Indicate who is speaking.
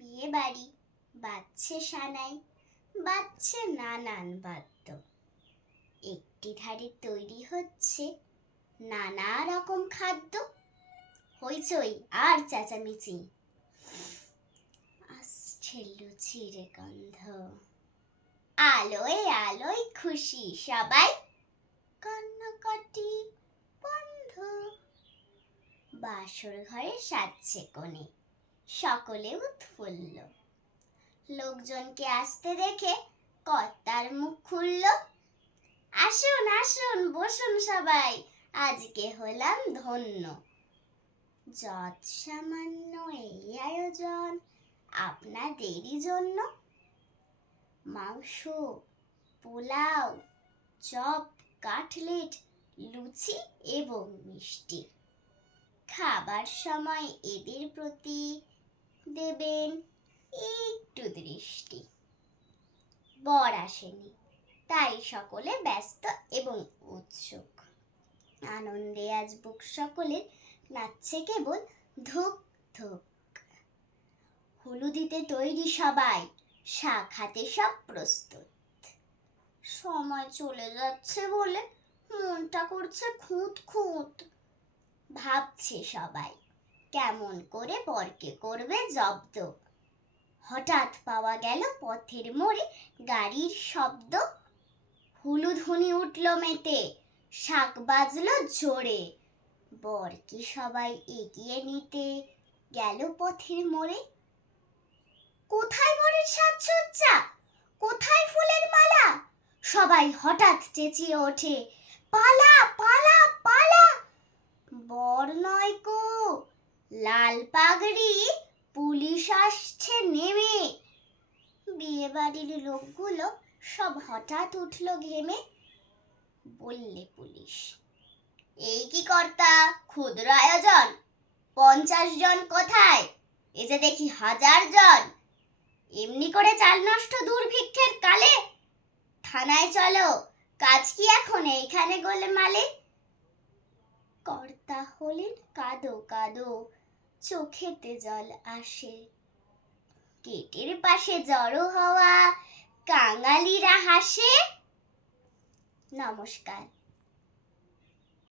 Speaker 1: বিয়ে বাড়ি। বাজছে সানাই বাজছে নানান বাদ্য। একটি ধারে তৈরি হচ্ছে নানা রকম খাদ্য। হইচই আর চেঁচামেচি। আসছে লুচির গন্ধ। আলোয় আলোয় খুশি সবাই। কান্নাকাটি বন্ধ। বাসর ঘরে সাজছে কোণে। সকলে উৎফুল্ল লোকজনকে আসতে দেখে কর্তার মুখ খুলল। আসুন আসুন, বসুন সবাই আজকে হলাম ধন্য। যৎ সামান্য এই আয়োজন, আপনাদেরই জন্য। মাংস, পোলাও, চপ, কাটলেট, লুচি এবং মিষ্টি। খাবার সময় এদের প্রতি বর আসেনি। তাই সকলে ব্যস্ত এবং উৎসুক। আনন্দে আজ বুক সকলের নাচছে কেবল ধুক ধুক। হলুদিতে তৈরি সবাই, শাক হাতে সব প্রস্তুত। সময় চলে যাচ্ছে বলে মনটা করছে খুঁত খুঁত। ভাবছে সবাই, কেমন করে বরকে করবে জব্দ। হঠাৎ পাওয়া গেল পথের মোড়ে গাড়ির শব্দ। হুলুধুনি উঠল মেতে, শাক বাজলো জোরে। বর কি সবাই এগিয়ে নিতে গেল পথের মোড়ে? কোথায় বরের সাজসজ্জা? কোথায় ফুলের মালা? সবাই হঠাৎ চেঁচিয়ে ওঠে, পালা পালা পালা! বর নয় কো, লাল পাগড়ি, পুলিশ আসছে নেমে বিয়ে বাড়ির লোকগুলো সব হঠাৎ উঠল ঘেমে। বললে পুলিশ এই কি কর্তা, ক্ষুদ্র আয়োজন? পঞ্চাশ জন কোথায়? এ যে দেখি হাজার জন। এমনি করে চাল নষ্ট দুর্ভিক্ষের কালে? থানায় চলো, কাজ কি এখন এইখানে গোলমালে? কর্তা হলেন কাদো কাদো, চোখেতে জল আসে। গেটের পাশে জড়ো হওয়া কাঙালিরা হাসে। নমস্কার।